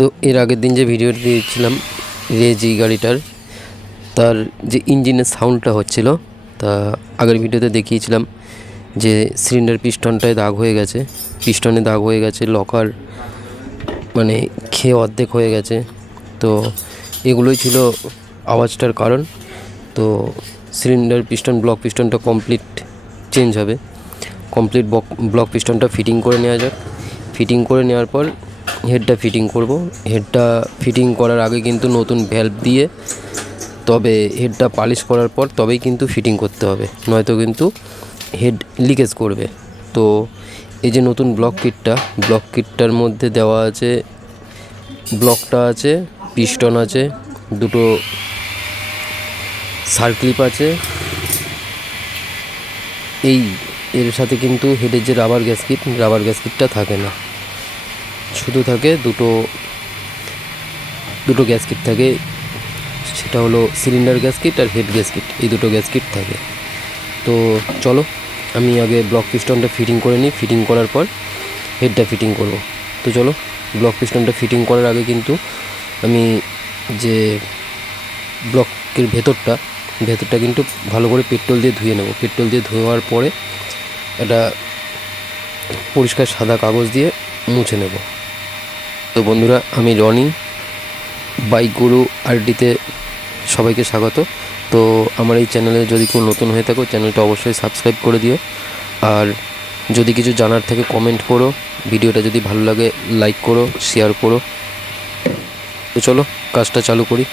তো এর আগের দিন যে ভিডিওটি দিয়েছিলাম রেজি গাড়িটার, তার যে ইঞ্জিনের সাউন্ডটা হচ্ছিল, তা আগের ভিডিওতে দেখিয়েছিলাম যে সিলিন্ডার পিস্টনটায় দাগ হয়ে গেছে, পিস্টনে দাগ হয়ে গেছে, লকার মানে খেয়ে অর্ধেক হয়ে গেছে। তো এগুলোই ছিল আওয়াজটার কারণ। তো সিলিন্ডার পিস্টন ব্লক পিস্টনটা কমপ্লিট চেঞ্জ হবে। কমপ্লিট ব্লক পিস্টনটা ফিটিং করে নেওয়া যাক। ফিটিং করে নেওয়ার পর হেডটা ফিটিং করব। হেডটা ফিটিং করার আগে কিন্তু নতুন ভ্যালভ দিয়ে তবে হেডটা পালিশ করার পর তবেই কিন্তু ফিটিং করতে হবে, নয়তো কিন্তু হেড লিকেজ করবে। তো এই যে নতুন ব্লক কিটটার মধ্যে দেওয়া আছে, ব্লকটা আছে, পিস্টন আছে, দুটো সার্ক্লিপ আছে। এর সাথে কিন্তু হেডের যে রাবার গ্যাসকিটটা থাকে না, শুধু থাকে দুটো গ্যাসকিট থাকে। সেটা হলো সিলিন্ডার গ্যাসকিট আর হেড গ্যাসকিট, এই দুটো গ্যাসকিট থাকে। তো চলো আমি আগে ব্লক পিস্টনটা ফিটিং করে নিই, ফিটিং করার পর হেডটা ফিটিং করব। তো চলো, ব্লক পিস্টনটা ফিটিং করার আগে কিন্তু আমি যে ব্লকের ভেতরটা কিন্তু ভালো করে পেট্রোল দিয়ে ধুয়ে নেব। পেট্রোল দিয়ে ধোয়ার পরে একটা পরিষ্কার সাদা কাগজ দিয়ে মুছে নেব। তো বন্ধুরা, আমি রনি, বাইক গুরু আরডিতে সবাইকে স্বাগত। তো আমার এই চ্যানেলে যদি কেউ নতুন হয়ে থাকো, চ্যানেলটা অবশ্যই সাবস্ক্রাইব করে দিও। আর যদি কিছু জানার থাকে কমেন্ট করো, ভিডিওটা যদি ভালো লাগে লাইক করো, শেয়ার করো। তো চলো কাজটা চালু করি।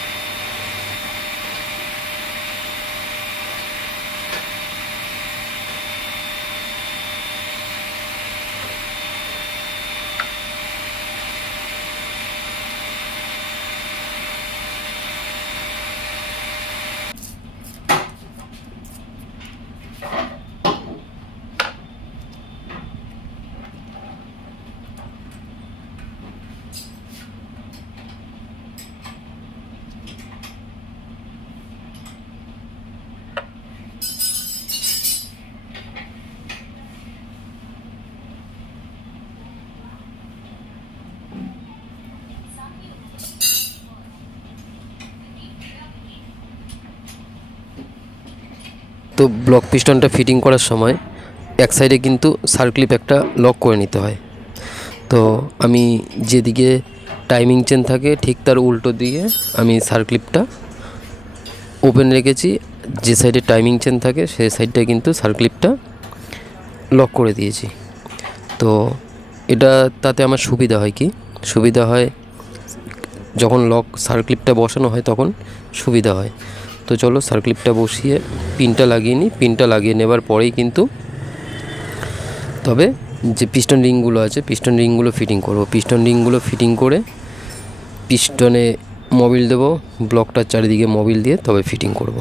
তো ব্লক পিস্টনটা ফিটিং করার সময় এক সাইডে কিন্তু সার্ক্লিপ একটা লক করে নিতে হয়। তো আমি যেদিকে টাইমিং চেন থাকে ঠিক তার উল্টো দিকে আমি সার্ক্লিপটা ওপেন রেখেছি। যে সাইডে টাইমিং চেন থাকে সেই সাইডটা কিন্তু সার্ক্লিপটা লক করে দিয়েছি। তো এটা তাতে আমার সুবিধা হয় যখন সার্ক্লিপটা বসানো হয় তখন সুবিধা হয়। তো চলো সার্ক্লিপটা বসিয়ে পিনটা লাগিয়ে নিই। পিনটা লাগিয়ে নেবার পরেই কিন্তু তবে যে পিস্টন রিংগুলো আছে পিস্টন রিংগুলো ফিটিং করব। পিস্টন রিংগুলো ফিটিং করে পিস্টনে মোবিল দেবো, ব্লকটার চারিদিকে মোবিল দিয়ে তবে ফিটিং করব।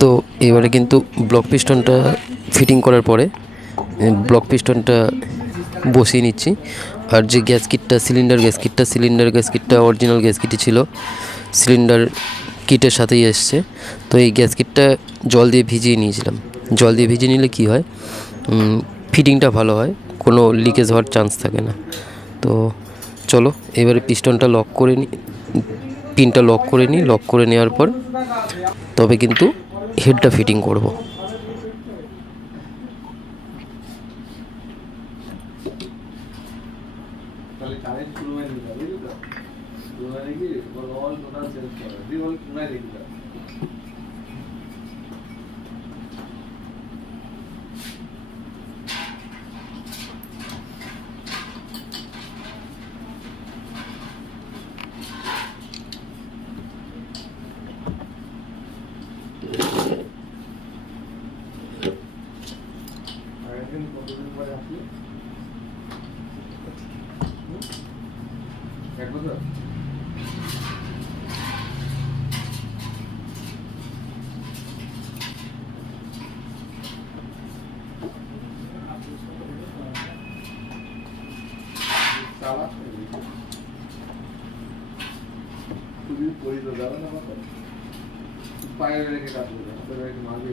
তো এবারে কিন্তু ব্লক পিস্টনটা ফিটিং করার পরে ব্লক পিস্টনটা বসিয়ে নিচ্ছি। আর যে সিলিন্ডার গ্যাস কিটটা অরিজিনাল গ্যাস কিটই ছিল, সিলিন্ডার কিটের সাথেই এসছে। তো এই গ্যাস কিটটা জল দিয়ে ভিজিয়ে নিয়েছিলাম। জল দিয়ে ভিজিয়ে নিলে কী হয়, ফিটিংটা ভালো হয়, কোনো লিকেজ হওয়ার চান্স থাকে না। তো চলো এবারে পিস্টনটা লক করে নিই, পিনটা লক করে নিই। লক করে নেওয়ার পর তবে কিন্তু হেডটা ফিটিং করব। পায়ে রেখে কাজ করবে, হাতে রেখে মারবে।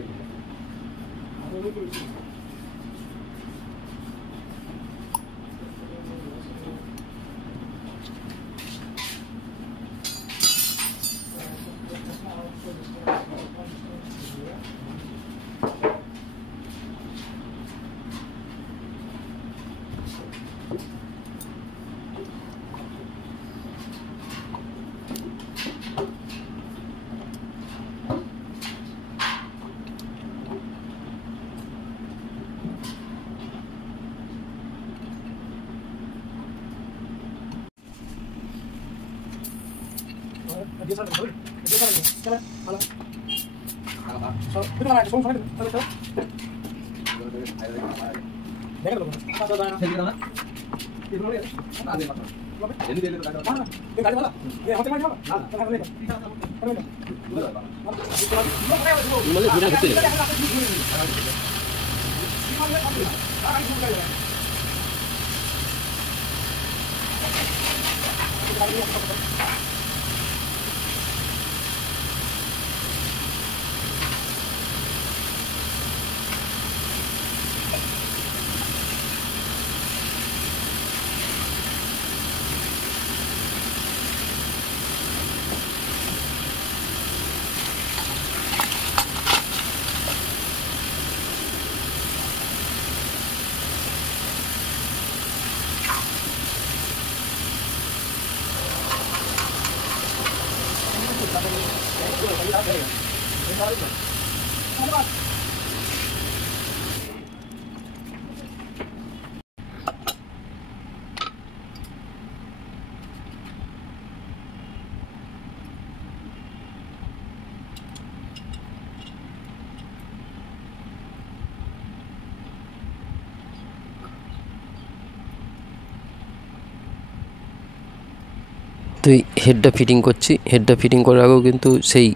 তো এই হেডটা ফিটিং করছি। হেডটা ফিটিং করার আগেও কিন্তু সেই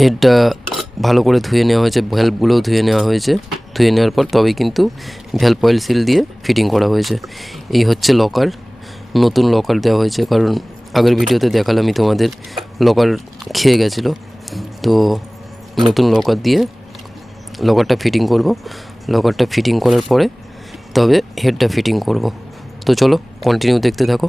হেডটা ভালো করে ধুয়ে নেওয়া হয়েছে, ভ্যালভগুলোও ধুয়ে নেওয়া হয়েছে। ধুয়ে নেওয়ার পর তবেই কিন্তু ভ্যালভ অয়েল সিল দিয়ে ফিটিং করা হয়েছে। এই হচ্ছে লকার, নতুন লকার দেওয়া হয়েছে, কারণ আগের ভিডিওতে দেখালামই তোমাদের লকার খেয়ে গেছিলো। তো নতুন লকার দিয়ে লকারটা ফিটিং করব। লকারটা ফিটিং করার পরে তবে হেডটা ফিটিং করব। তো চলো কন্টিনিউ দেখতে থাকো।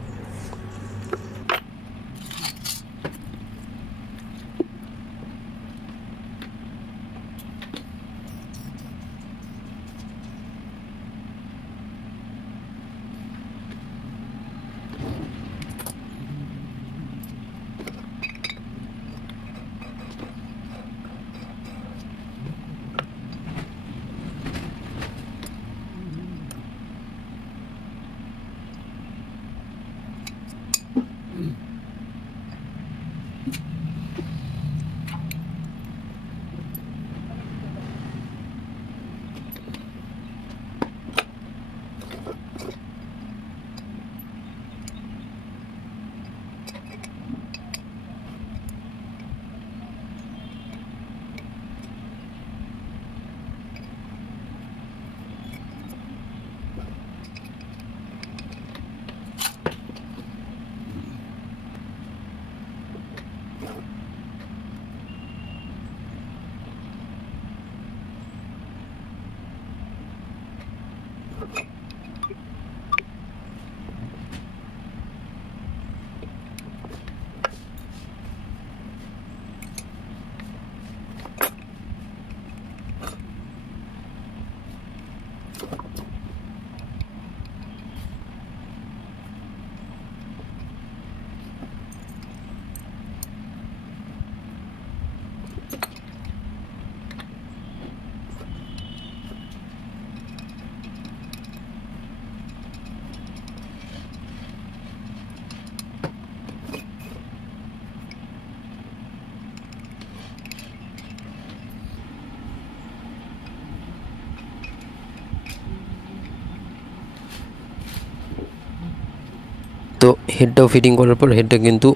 তো হেডটাও ফিটিং করার পর হেডটা কিন্তু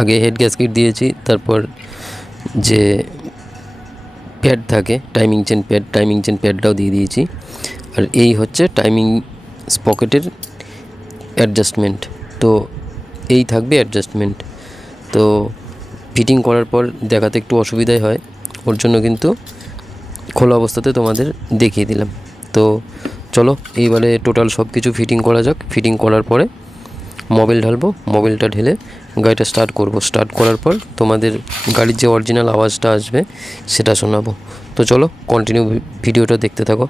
আগে হেড গ্যাসকেট দিয়েছি, তারপর যে প্যাড থাকে টাইমিং চেন প্যাডটাও দিয়ে দিয়েছি। আর এই হচ্ছে টাইমিং স্পকেটের অ্যাডজাস্টমেন্ট। তো এই থাকবে অ্যাডজাস্টমেন্ট। তো ফিটিং করার পর দেখাতে একটু অসুবিধাই হয়, ওর জন্য কিন্তু খোলা অবস্থাতে তোমাদের দেখিয়ে দিলাম। তো চলো এইবারে টোটাল সব কিছু ফিটিং করা যাক। ফিটিং করার পরে মোবিল ঢালবো, মোবিলটা ঢেলে গাড়িটা স্টার্ট করব। স্টার্ট করার পর তোমাদের গাড়ির যে অরিজিনাল আওয়াজটা আসবে সেটা শোনাবো। তো চলো কন্টিনিউ ভিডিওটা দেখতে থাকো।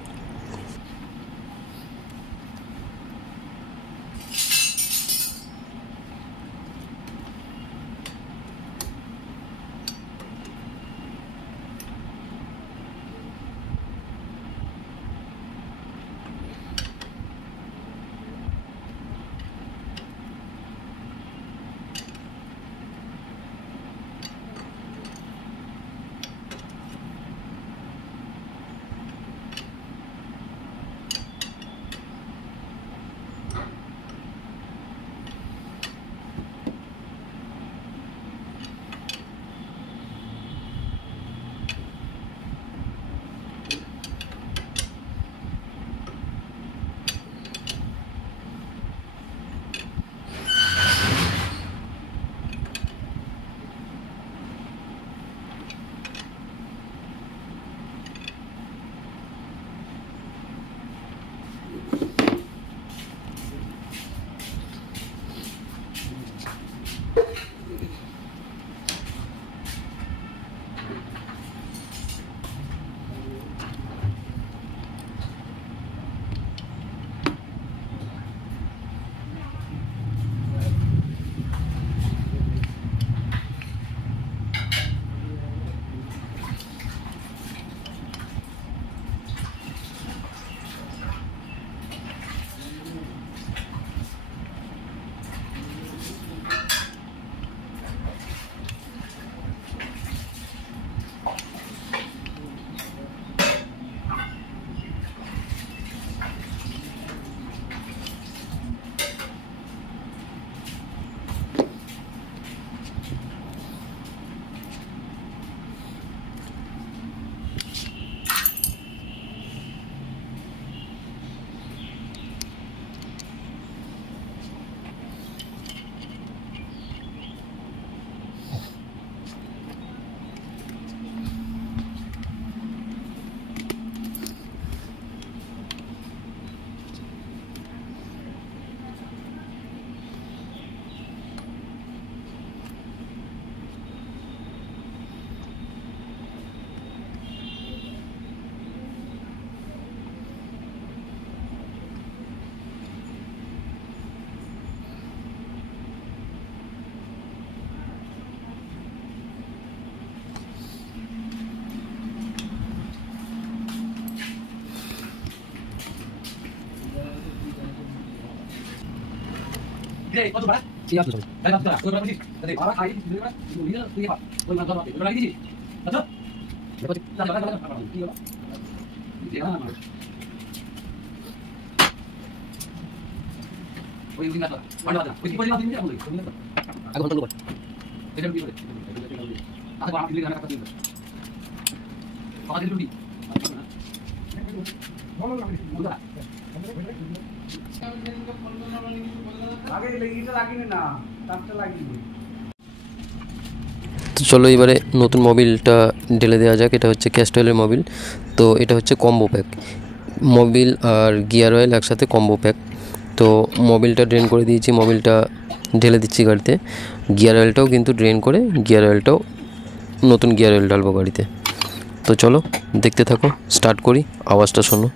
Dale, ¿cuánto para? Sí, ya, dale, dale, dale, dale, ahora ahí, dale, tú lleva, voy a mandar, ¿lo ahí? ¿Tacho? Dale, dale, dale, dale, ওই দিন আসা ওটা ওটা ওই কি পরিমাণ দিন আপনি আগে বন্ধ করুন এটা কি বলে আগে আপনি দিলে না কাটা দিন পাঁচ দিন দিন ভালো লাগে বুঝা আগে লেগিটা লাগিনি না তারটা লাগিনি। তো চলো এবারে নতুন মোবিলটা ঢেলে দেওয়া যাক। এটা হচ্ছে ক্যাস্ট্রয়েলের মোবিল। তো এটা হচ্ছে কম্বো প্যাক। মোবিল আর গিয়ার অয়েল একসাথে কম্বো প্যাক। তো মোবিলটা ড্রেন করে দিয়েছি, মোবিলটা ঢেলে দিচ্ছি গাড়িতে। গিয়ার অয়েলটাও কিন্তু ড্রেন করে গিয়ার অয়েলটাও নতুন গিয়ার অয়েল ঢালবো গাড়িতে। তো চলো দেখতে থাকো, স্টার্ট করি, আওয়াজটা শোনো।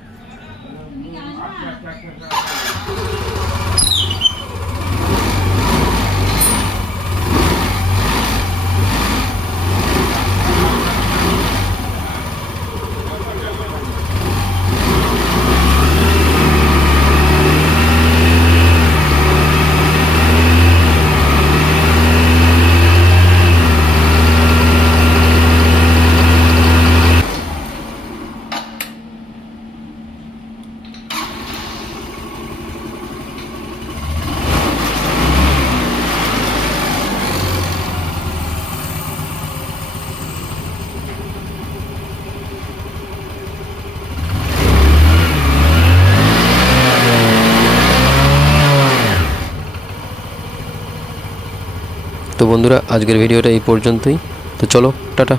তো বন্ধুরা, আজকের ভিডিওটা এই পর্যন্তই। তো চলো, টাটা।